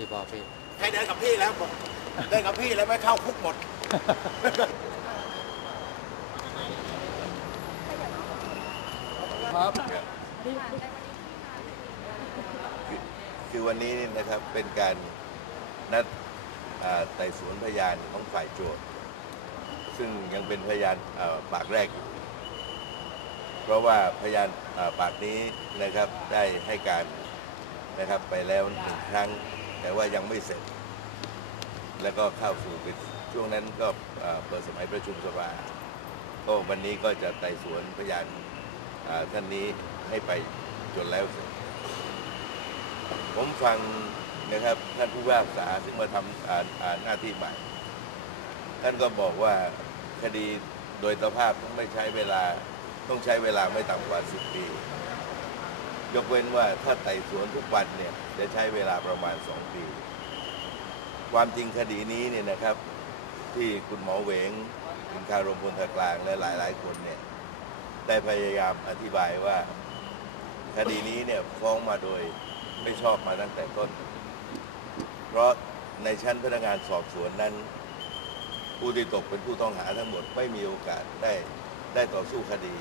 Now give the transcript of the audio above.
พี่บอกพี่ใครเดินกับพี่แล้วบอกเดินกับพี่แล้วไม่เข้าคุกหมด ครับ คือวันนี้นี่นะครับเป็นการนัดอ่าไต่สวนพยานของฝ่ายโจทย์ซึ่งยังเป็นพยานอ่าปากแรกอยู่เพราะว่าพยานอ่าปากนี้นะครับได้ให้การนะครับไปแล้วหนึ่งครั้ง แต่ว่ายังไม่เสร็จ แล้วก็เข้าสู่ช่วงนั้นก็เปิดสมัยประชุมสภาก็วันนี้ก็จะไต่สวนพยานท่านนี้ให้ไปจนแล้วเสร็จผมฟังนะครับท่านผู้ว่าษาซึ่งมาทำอ่านหน้าที่ใหม่ ท่านก็บอกว่าคดีโดยสภาพต้องไม่ใช้เวลาต้องใช้เวลาไม่ต่ำกว่า 10 ปี ยกเว้นว่าถ้าไต่สวนทุกวันเนี่ยจะใช้เวลาประมาณ 2 ปี ความจริงคดีนี้เนี่ยนะครับ ที่คุณหมอเวงคุณคารมพลทกลางและหลายๆ คนเนี่ยได้พยายามอธิบายว่า คดีนี้เนี่ยฟ้องมาโดยไม่ชอบมาตั้งแต่ต้น เพราะในชั้นพนักงานสอบสวนนั้น ผู้ที่ตกเป็นผู้ต้องหาทั้งหมดไม่มีโอกาสได้ได้ต่อสู้คดี